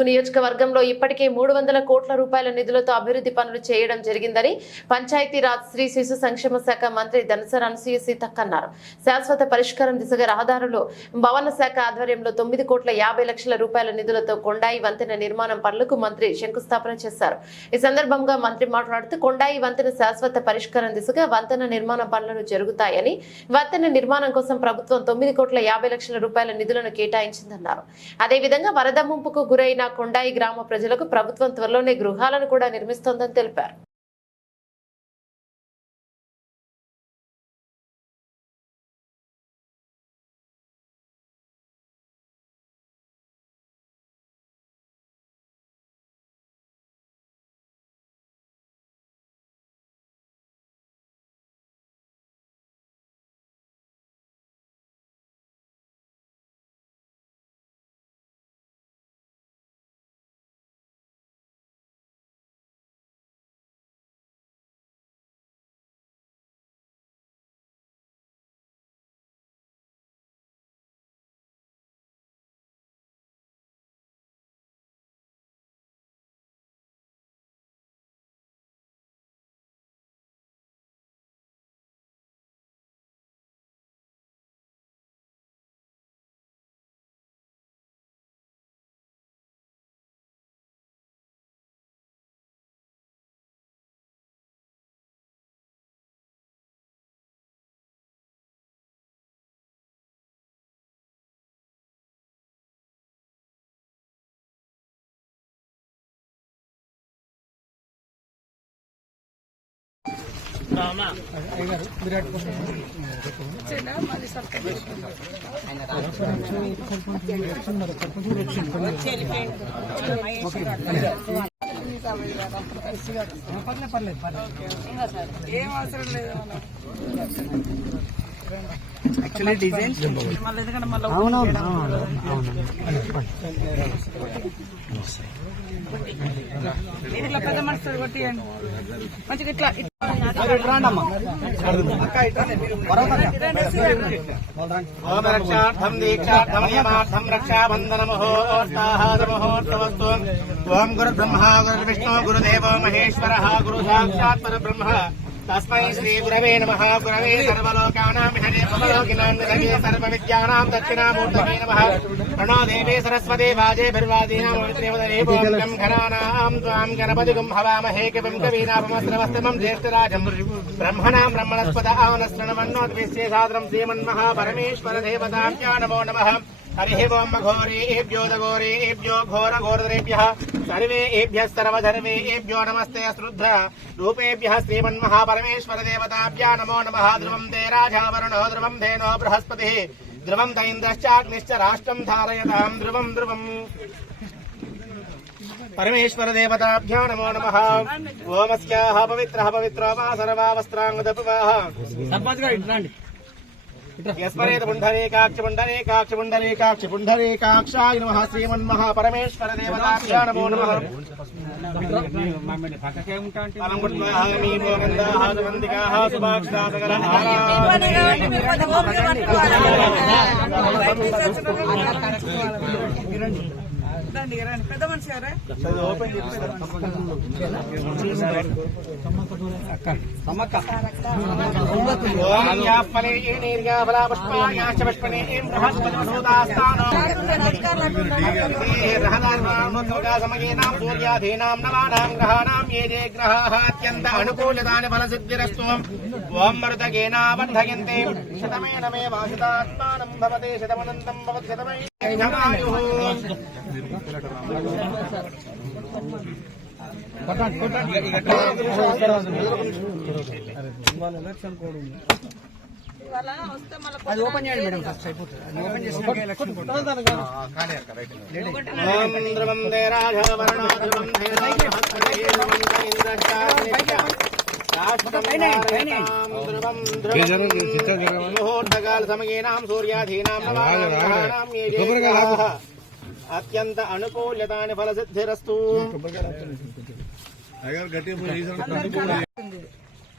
ములుగు నియోజకవర్గంలో ఇప్పటికే 300 కోట్ల రూపాయల నిధులతో అభివృద్ధి పనులు చేయడం జరిగిందని పంచాయతీరాజ్ శ్రీ శిశు సంక్షేమ శాఖ మంత్రి ధనసరి అనసూయ సీతక్క అన్నారు. శాశ్వత పరిష్కారం దిశగా రహదారులు భవన శాఖ ఆధ్వర్యంలో 9 కోట్ల 50 లక్షల రూపాయల నిధులతో కొండాయి వంతెన నిర్మాణం పనులకు మంత్రి శంకుస్థాపన చేశారు. ఈ సందర్భంగా మంత్రి మాట్లాడుతూ కొండాయి వంతెన శాశ్వత పరిష్కారం దిశగా వంతెన నిర్మాణ పనులు జరుగుతాయని, వంతెన నిర్మాణం కోసం ప్రభుత్వం 9 కోట్ల 50 లక్షల రూపాయల నిధులను కేటాయించిందన్నారు. అదేవిధంగా వరద ముంపుకు గురైన కొండాయి గ్రామ ప్రజలకు ప్రభుత్వం త్వరలోనే గృహాలను కూడా నిర్మిస్తోందని తెలిపారు. యాక్చువల్లీ డిజైన్ ఇట్లా పెద్ద మనసు కొట్టియండి మంచిగా ఇట్లా రక్షార్థం దీక్షార్థం నియమార్థం రక్షాబంధన ముహూర్తాహారముహూర్తవస్తు ఓం గురు బ్రహ్మ గురు విష్ణు గురుదేవో మహేశ్వర గురు సాక్షాత్ పరబ్రహ్మ తస్మై శ్రీ గురవే నమః. గురవే సర్వలోకానాం విషదే భవలోకినాం నిధయే సర్వవిద్యానాం దక్షిణామూర్తయే నమః. ప్రణో దేవే సరస్వతే వాజే భర్వాదీనాం పవిత్రేవదే ఓం ఘనానాం త్వాం గణపతిగం హవామహే కవిం కవీనాపమస్రవస్తమం జ్యేష్ఠరాజం బ్రహ్మణాం బ్రహ్మణస్పద ఆనశ్రణవన్నోద్విశ్యేషాద్రం శ్రీమన్మహా పరమేశ్వర దేవతాభ్యో నమో నమః. हरिः ओम् घोरेभ्यो दघोरेभ्यो घोरघोरधरेभ्यः सर्वेभ्यः सर्वधर्मेभ्यो नमस्ते श्रुद्ध रूपेभ्यः श्रीमन्महापरमेश्वर देवताभ्यः नमो नमः. ध्रुवं ते राजा वरुणो ध्रुवं धेनो बृहस्पतिः ध्रुवं त इन्द्रश्चाग्निश्च राष्ट्रं धारयताम् ध्रुवं ध्रुवम्. परमेश्वर देवताभ्यो नमो नमः. ओमस्याः पवित्रः पवित्रो वा सर्वावस्त्राङ्गदपवाः यस्मरेत पुण्डरीकाक्ष पुण्डरीकाक्ष पुण्डरीकाक्ष पुण्डरीकाक्षाय नमः. श्रीमन्महापरमेश्वर देवताभ्यो नमो नमः. अलङ्कृत्वाहामीमोगन्धाः सुभाक्षिताः सकलाः పెద్ద మనిషి గారే సమయేనాం సూర్యాధీనాం నవానాం గ్రహాణాం ఏ జే గ్రహాः అత్యంత అనుకూలితాని ఫలసిద్ధిరస్తు. ఓం మరుతగేనా వర్ధయంతే శతమేనమే వాసితాత్మానం భవతే శతమనంతం భవతి శతమై అది ఓపెన్ చేయండి మేడం. ఫస్ట్ అయిపోతుంది. అది ఓపెన్ చేసినాక ఎలక్షన్ ముహూర్తకాల సమయేనాం సూర్యాధీనాం అత్యంత అనుకూల్యతాని ఫలసిద్ధిరస్తు.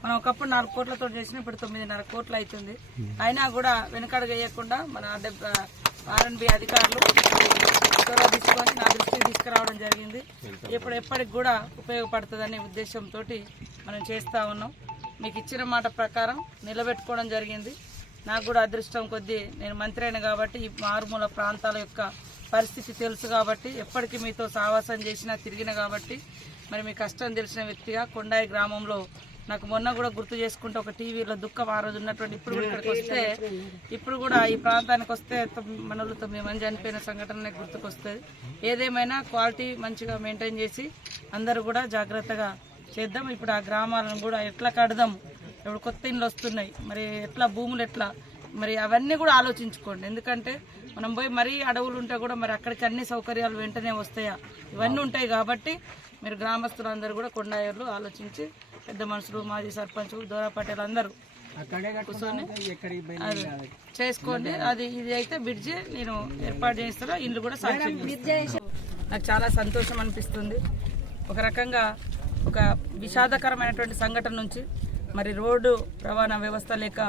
మనం ఒకప్పుడు 4 కోట్లతో చేసిన ఇప్పుడు 9.5 కోట్లు అవుతుంది. అయినా కూడా వెనకడుగు వేయకుండా మన R&B అధికారులు చొరవ తీసుకొని నా దృష్టికి తీసుకురావడం జరిగింది. ఎప్పటికి కూడా ఉపయోగపడుతుందనే ఉద్దేశంతో మనం చేస్తూ ఉన్నాం. మీకు ఇచ్చిన మాట ప్రకారం నిలబెట్టుకోవడం జరిగింది. నాకు కూడా అదృష్టం కొద్దీ నేను మంత్రి అయిన కాబట్టి ఈ మారుమూల ప్రాంతాల యొక్క పరిస్థితి తెలుసు కాబట్టి ఎప్పటికీ మీతో సావాసం చేసినా తిరిగిన కాబట్టి మరి మీ కష్టం తెలిసిన వ్యక్తిగా కొండాయి గ్రామంలో నాకు మొన్న కూడా గుర్తు చేసుకుంటే ఒక టీవీలో దుఃఖం ఆ రోజు ఉన్నటువంటి ఇప్పుడు కూడా ఇక్కడికి వస్తే ఇప్పుడు కూడా ఈ ప్రాంతానికి వస్తే మనలో 9 మంది చనిపోయిన సంఘటన గుర్తుకొస్తుంది. ఏదేమైనా క్వాలిటీ మంచిగా మెయింటైన్ చేసి అందరూ కూడా జాగ్రత్తగా చేద్దాం. ఇప్పుడు ఆ గ్రామాలను కూడా ఎట్లా కడదాం, ఇప్పుడు కొత్త ఇండ్లు వస్తున్నాయి, మరి ఎట్లా భూములు ఎట్లా, మరి అవన్నీ కూడా ఆలోచించుకోండి. ఎందుకంటే మనం పోయి మరీ అడవులు ఉంటే కూడా మరి అక్కడికి అన్ని సౌకర్యాలు వెంటనే వస్తాయా, ఇవన్నీ ఉంటాయి. కాబట్టి మీరు గ్రామస్తులందరూ కూడా కొండాయూరులో ఆలోచించి పెద్ద మనుషులు, మాజీ సర్పంచ్, దోరా పటేల్ అందరూ కూర్చొని అది చేసుకోండి. అది ఇది అయితే బ్రిడ్జి నేను ఏర్పాటు చేస్తాను, ఇల్లు కూడా సాంక్షన్ చేస్తాను. నాకు చాలా సంతోషం అనిపిస్తుంది. ఒక రకంగా ఒక విషాదకరమైనటువంటి సంఘటన నుంచి మరి రోడ్డు రవాణా వ్యవస్థ లేక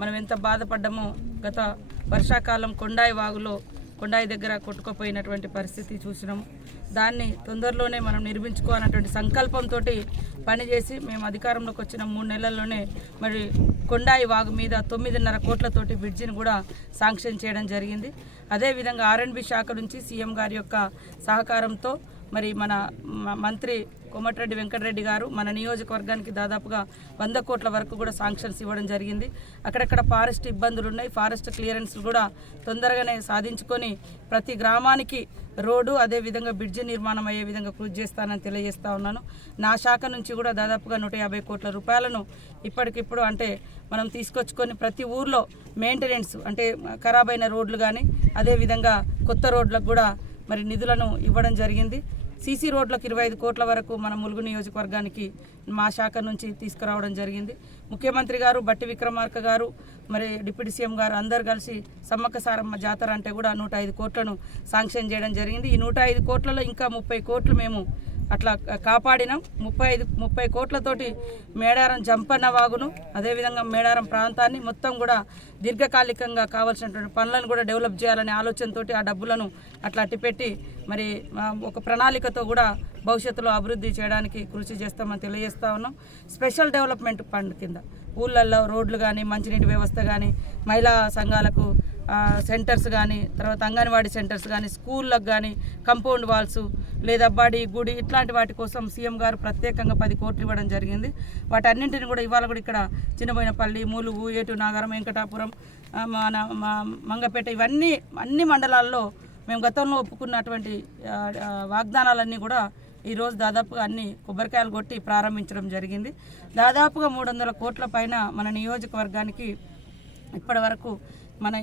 మనం ఎంత బాధపడ్డామో గత వర్షాకాలం కొండాయి దగ్గర కొట్టుకుపోయినటువంటి పరిస్థితి చూసినాం. దాన్ని తొందరలోనే మనం నిర్మించుకోవాలన్నటువంటి సంకల్పంతో పనిచేసి మేము అధికారంలోకి వచ్చిన 3 నెలల్లోనే మరి కొండాయి వాగు మీద 9.5 కోట్లతోటి బ్రిడ్జిని కూడా శాంక్షన్ చేయడం జరిగింది. అదేవిధంగా R&B శాఖ నుంచి సీఎం గారి యొక్క సహకారంతో మరి మన మంత్రి కోమటిరెడ్డి వెంకటరెడ్డి గారు మన నియోజకవర్గానికి దాదాపుగా 100 కోట్ల వరకు కూడా శాంక్షన్స్ ఇవ్వడం జరిగింది. అక్కడక్కడ ఫారెస్ట్ ఇబ్బందులు ఉన్నాయి, ఫారెస్ట్ క్లియరెన్స్ కూడా తొందరగానే సాధించుకొని ప్రతి గ్రామానికి రోడ్డు అదేవిధంగా బ్రిడ్జి నిర్మాణం అయ్యే విధంగా కృషి చేస్తానని తెలియజేస్తా ఉన్నాను. నా శాఖ నుంచి కూడా దాదాపుగా 150 కోట్ల రూపాయలను ఇప్పటికిప్పుడు అంటే మనం తీసుకొచ్చుకొని ప్రతి ఊర్లో మెయింటెనెన్స్ అంటే ఖరాబ్ అయిన రోడ్లు కానీ అదేవిధంగా కొత్త రోడ్లకు కూడా మరి నిధులను ఇవ్వడం జరిగింది. సీసీ రోడ్లకు 25 కోట్ల వరకు మన ములుగు నియోజకవర్గానికి మా శాఖ నుంచి తీసుకురావడం జరిగింది. ముఖ్యమంత్రి గారు బట్టి విక్రమార్క గారు మరి డిప్యూటీ సీఎం గారు అందరు కలిసి సమ్మక్క సారమ్మ జాతర అంటే కూడా 105 కోట్లను శాంక్షన్ చేయడం జరిగింది. ఈ 105 కోట్లలో ఇంకా 30 కోట్లు మేము అట్లా కాపాడినాం. 30 కోట్లతోటి మేడారం జంపన్న వాగును అదేవిధంగా మేడారం ప్రాంతాన్ని మొత్తం కూడా దీర్ఘకాలికంగా కావాల్సినటువంటి పనులను కూడా డెవలప్ చేయాలనే ఆలోచనతోటి ఆ డబ్బులను అట్లా అట్టిపెట్టి మరి ఒక ప్రణాళికతో కూడా భవిష్యత్తులో అభివృద్ధి చేయడానికి కృషి చేస్తామని తెలియజేస్తా ఉన్నాం. స్పెషల్ డెవలప్మెంట్ ఫండ్ కింద ఊళ్ళల్లో రోడ్లు కానీ మంచినీటి వ్యవస్థ కానీ మహిళా సంఘాలకు సెంటర్స్ కానీ తర్వాత అంగన్వాడీ సెంటర్స్ కానీ స్కూళ్ళకు కానీ కంపౌండ్ వాల్స్ లేదా బడి గుడి ఇట్లాంటి వాటి కోసం సీఎం గారు ప్రత్యేకంగా 10 కోట్లు ఇవ్వడం జరిగింది. వాటన్నింటిని కూడా ఇవాళ కూడా ఇక్కడ చిన్నబోయినపల్లి, ములుగు, ఏటు నాగరం, వెంకటాపురం, మంగపేట ఇవన్నీ అన్ని మండలాల్లో మేము గతంలో ఒప్పుకున్నటువంటి వాగ్దానాలన్నీ కూడా ఈరోజు దాదాపుగా అన్ని కొబ్బరికాయలు కొట్టి ప్రారంభించడం జరిగింది. దాదాపుగా 300 కోట్ల పైన మన నియోజకవర్గానికి ఇప్పటి వరకు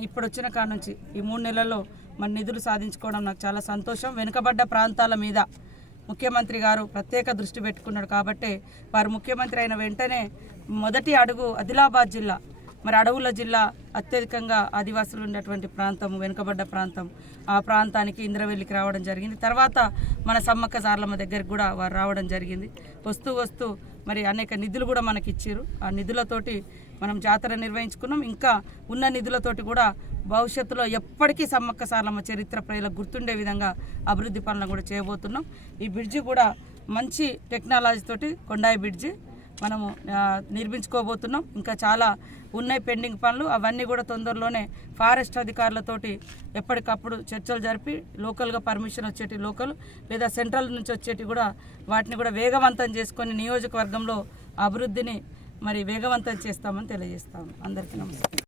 ఇప్పుడు వచ్చిన కాడ నుంచి ఈ 3 నెలల్లో మన నిధులు సాధించుకోవడం నాకు చాలా సంతోషం. వెనుకబడ్డ ప్రాంతాల మీద ముఖ్యమంత్రి గారు ప్రత్యేక దృష్టి పెట్టుకున్నాడు కాబట్టి వారు ముఖ్యమంత్రి అయిన వెంటనే మొదటి అడుగు ఆదిలాబాద్ జిల్లా మరి అడవుల జిల్లా అత్యధికంగా ఆదివాసులు ఉన్నటువంటి ప్రాంతం వెనుకబడ్డ ప్రాంతం ఆ ప్రాంతానికి ఇంద్రవెల్లికి రావడం జరిగింది. తర్వాత మన సమ్మక్క సారలమ్మ దగ్గరికి కూడా వారు రావడం జరిగింది. వస్తూ మరి అనేక నిధులు కూడా మనకి ఇచ్చారు. ఆ నిధులతోటి మనం జాతర నిర్వహించుకున్నాం. ఇంకా ఉన్న నిధులతోటి కూడా భవిష్యత్తులో ఎప్పటికీ సమ్మక్క సారలమ్మ చరిత్ర ప్రజలకు గుర్తుండే విధంగా అభివృద్ధి పనులను కూడా చేయబోతున్నాం. ఈ బ్రిడ్జి కూడా మంచి టెక్నాలజీతోటి కొండాయి బ్రిడ్జి మనము నిర్మించుకోబోతున్నాం. ఇంకా చాలా ఉన్నాయి పెండింగ్ పనులు, అవన్నీ కూడా తొందరలోనే ఫారెస్ట్ అధికారులతోటి ఎప్పటికప్పుడు చర్చలు జరిపి లోకల్గా పర్మిషన్ వచ్చేటి లోకల్ లేదా సెంట్రల్ నుంచి వచ్చేటి కూడా వాటిని కూడా వేగవంతం చేసుకొని నియోజకవర్గంలో అభివృద్ధిని మరి వేగవంతం చేస్తామని తెలియజేస్తాము. అందరికీ నమస్కారం.